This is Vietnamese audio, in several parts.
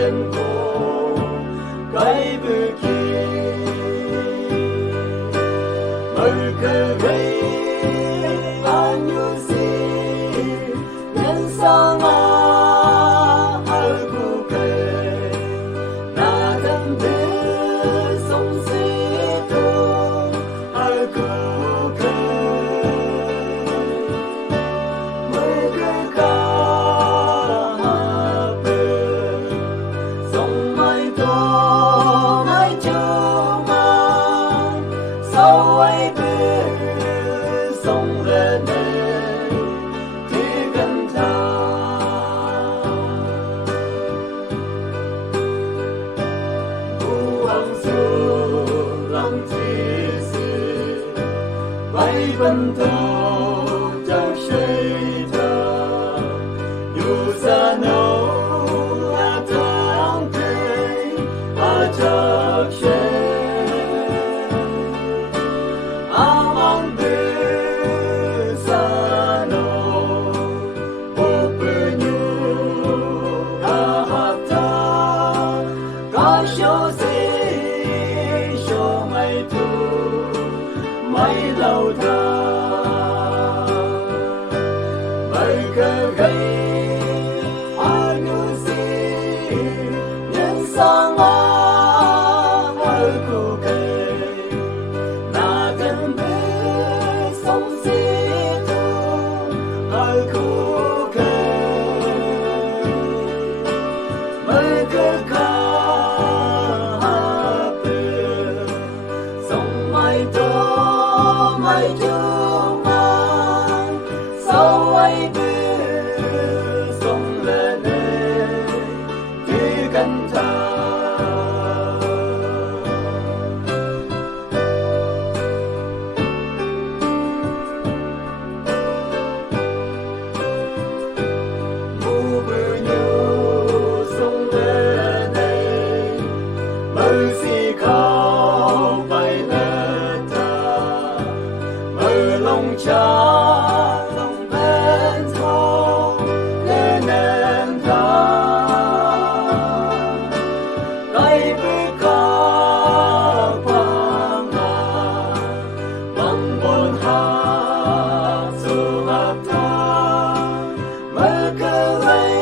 chân khổ cái bự kỳ mơ cơ gây an như gì nhân sang ở cụ kề na thân thế sống sĩ tu ở cụ kề mơ cơ ca vân thâu trong xây thờ dù sanou là tháng cây ở chợ xe amang bê sanou ô bê nhu a hát ta có số gì số mây thu mây lâu thơ cơ gây an như gì nhân sang ở cụ kề na thân thế sống sĩ tu ở cụ kề mơ cơ ca bề sống mai tô mai chung sau ấy cha lòng bên thâu lên em ta cây bê ca bằng bằng bồn hạ dù ngạc ta mơ cơ lấy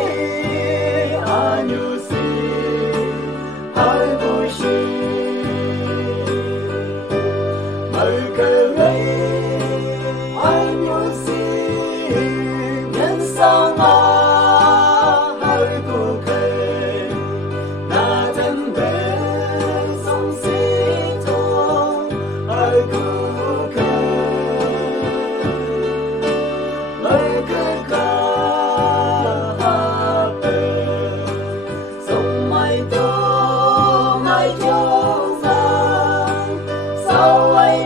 an như gì hai vui shi mơ cơ lấy an như gì nhân sang ở cụ kề na thân về sống sĩ thô ở cụ kề mơ cơ ca bề sống mai tô mai châu giang sao ấy